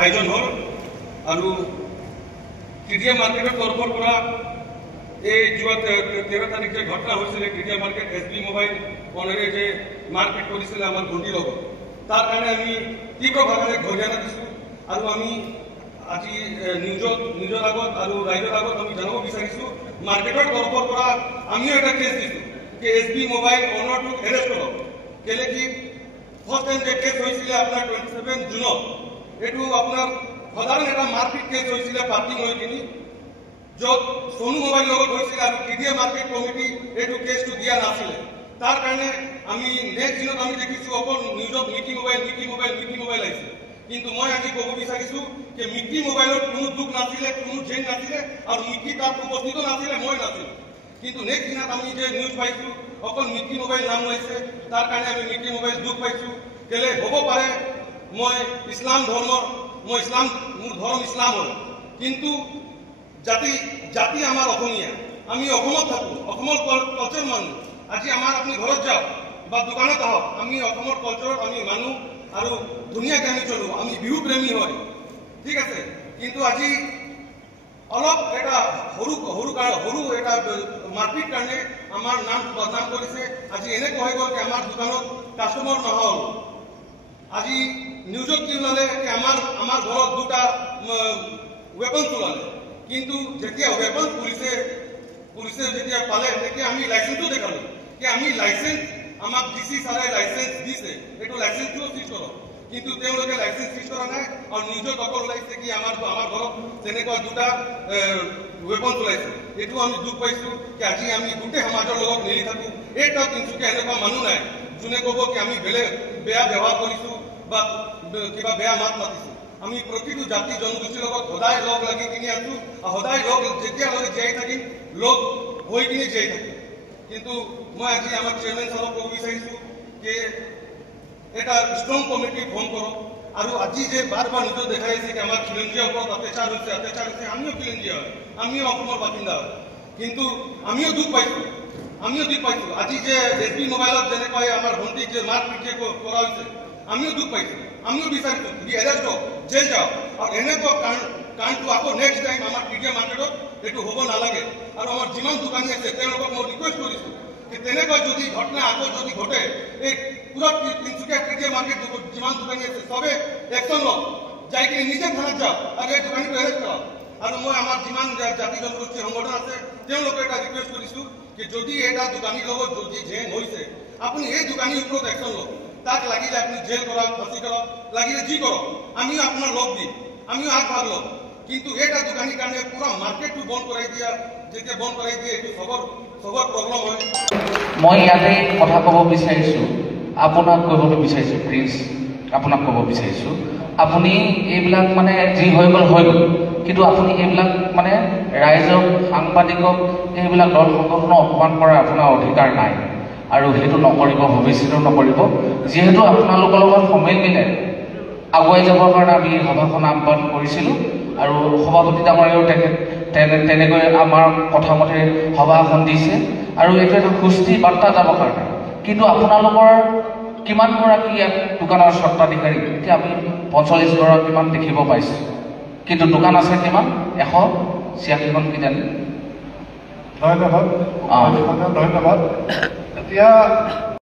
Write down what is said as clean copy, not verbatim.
আয়োজন হল আৰু কেডিয়া মাৰ্কেটেৰ তৰফৰ পৰা এই যোৱা 13 তারিখ যে ঘটনা হয়েছিল কেডিয়া মার্কেট এসবি মোবাইল ওনারে যে মারপিট করেছিল আমার ভণ্টির লগত তার কারণে আমি তীব্রভাবে ঘরিয়ানা দিছো আৰু আমি আজি নিজৰ আগত আৰু ৰাইজৰ আগত আমি জানাব বিচাৰিছো মাৰ্কেটেৰ তৰফৰ পৰা আমিও এটা কেস দিছো যে এসবি মোবাইল ওনারটোক এরেস্ট করক কেলে কি ফার্স্ট টাইম যে কেস হয়েছিল আপনার 27 জুনত এটু আপনার সাধারণ এটা মারপিট কেস হয়েছিল পার্কিং হয়ে কিনি যত সোনু মোবাইল লগত হয়েছিল আর কেডিয়া মার্কেট কমিটি এটু কেসটু দিয়া নাছিলে তার কারণে আমি নেক্সট দিনত আমি দেখিছো অকল নিউজত মিকি মোবাইল আইছে কিন্তু মই আজি কব বিচাৰিছো যে মিকি মোবাইলত কোনো দুখ নাছিলে কোনো জেন নাছিলে আর মিকি তার উপস্থিত নাছিলে মই নাছিল কিন্তু নেক্সট দিনত আমি যে নিউজ পাইছো অকল মিকি মোবাইল নাম লাইছে তার কারণে আমি মিকি মোবাইল দুখ পাইছো কেলে হব পারে মই ইসলাম ধর্মর মোৰ ধৰ্ম ইসলাম হয় কিন্তু জাতি আমাৰ অসমীয়া আমি অসমত থাকো অসমৰ কালচাৰ মানুষ আজি আমাৰ আপনি ঘৰত যাও বা দোকানত আহক আমি অসমৰ কালচাৰ আমি মানু আৰু ধুনীয়াকে আমি চলো আমি বিহু প্ৰেমী হয় ঠিক আছে কিন্তু আজি অলপ এটা সৰু এটা মারপিট কারণে আমার নাম বদনাম করেছে আজি এনে কয় গল যে আমার দোকানত কাস্টমার নহল আজি নিউজত কি ওলালে আমার ঘৰত দুটা ওয়েপন ওলালে কিন্তু যেতিয়া ওয়েপন পুলিশে যেতিয়া পালে তেতিয়া আমি লাইসেন্সও দেখালো যে আমি লাইসেন্স আমাক ডিসি সারে লাইসেন্স দিছে এইটো লাইসেন্সও সিজ করক কিন্তু তেওঁলোকে লাইসেন্স সিজ করা নাই আর নিউজত অকল ওলাইছে কি আমার ঘৰত তেনেকুৱা দুটা ওয়েপন ওলাইছে এইটো আমি দুখ পাইছো যে আজি আমি গোটেই সমাজৰ লগত মিলি থাকো এটা তিনচুকীয়া এনেকুৱা মানুহ নাই যোনে কব কি আমি বেয়া ব্যবহাৰ কৰিছো বা কিবা বেয়া মাত মাতিছো আমি প্রতিটো জাতি জনগোষ্ঠীর লগত সদায় লগ লাগি কিনি আছো সদায় লগ যেতিয়ালৈকে জীয়াই থাকিম লগ হৈ কিনি জীয়াই থাকিম কিন্তু মই আজি আমার চেয়ারম্যান সাহেবক কব বিচাৰিছো যে এটা স্ট্ৰং কমিটি ফৰ্ম কৰক আৰু আজি যে বাৰবাৰ নিউজ দেখাইছে যে আমাৰ খিলঞ্জীয়াৰ ওপৰত অত্যাচাৰ হয়েছে আমিও খিলঞ্জীয়া হয় আমিও অসমৰ বাসিন্দা হয় কিন্তু আমিও দুখ পাইছো আজি যে এসবি মোবাইলত যেনেকৈ আমার ভণ্টিক যে মারপিট যে করা হয়েছে আমিও দুখ পাইছো আমিও বিচাৰিছো যে এৰেস্ট হোক জেল যাও আৰ এনেকুৱা কাণ্ডটো আকৌ নেক্সট টাইম আমার কেডিয়া মার্কেটত এইটো হব নালাগে আর আমার যিমান দোকানী আছে তেওঁলোকক মই রিকুয়েস্ট কৰিছো যে তেনেকৈ যদি ঘটনা আকৌ যদি ঘটে এই পুরা তিনচুকীয়া কেডিয়া মার্কেট যিমান দোকানী আছে সবে একশন লওক যাই কিনে নিজে থানাত যাও আর এই দোকানীটো এরেস্ট কৰক আৰ মই আমাৰ যিমান জাতি জনগোষ্ঠী সংগঠন আছে তেওঁলোকে এটা ৰিকুয়েস্ট কৰিছো যে যদি এটা দোকানীৰ লগত যদি জেন হৈছে আপুনি এই দোকানীৰ ওপৰত একশন লওক তাক লাগিলে আপনি জেল করক ফাঁসি করক লাগিলে যি করক আমিও আপনার লগ দিম আমিও আগভাগ লম কিন্তু এটা দোকানীর কারণে পুরো মার্কেটটো বন্ধ করাই দিয়া যেতিয়া বন্ধ করাই দিয়ে এইটো সবর প্রবলেম হয় মই ইয়াতে কথা কব বিচাৰিছো আপোনাক কবলৈ বিচাৰিছো প্লিজ আপোনাক কব বিচাৰিছো আপুনি এইবিলাক মানে যি হৈ গ'ল কিন্তু আপুনি এইবিলাক মানে ৰাইজক সাংবাদিকক এইবিলাক দল সংগঠনক অপমান কৰাৰ আপোনাৰ অধিকাৰ নাই আৰু হেতু নকৰিব ভৱিষ্যতেও নকৰিব যেহেতু আপোনালোকৰ লগত সমিল মিলে আগুৱাই যাবৰ কাৰণে আমি সভাখন আহ্বান কৰিছিলোঁ আৰু সভাপতি ডাঙৰীয়াও তেনেকৈ আমাৰ কথা মতে সভাখন দিছে আৰু এইটো এটা সুস্থিৰ বাৰ্তা যাবৰ কাৰণে কিন্তু আপোনালোকৰ কিমানগৰাকী ইয়াত দোকানৰ স্বত্বাধিকাৰী এতিয়া আমি 45গৰাকীমান দেখিব পাইছোঁ কিন্তু দোকান আছে কিমান 186খন কিজানি ধন্যবাদ এতিয়া